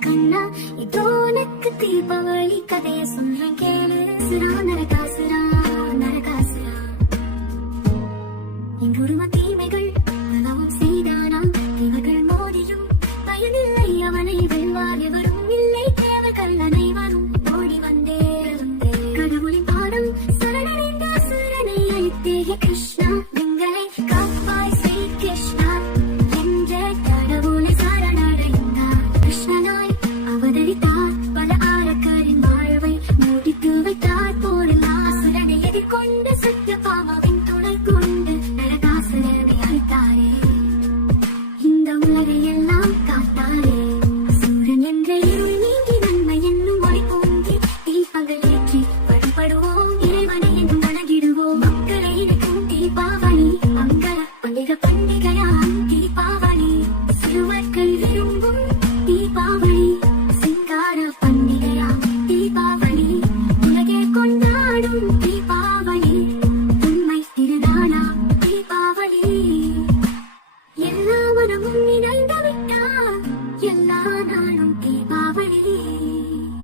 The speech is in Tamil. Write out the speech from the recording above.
கண்ணா இதோ உனக்கு தீபாவளி கதைய சொல்றேன் கேளு. நரகாசுரா நரகாசுரா எங்குரும தீமைகள் பலவும் செய்தானா. தீமைகள் மோதியும் பயனில்லை அவனை வெல்வார் எவர்.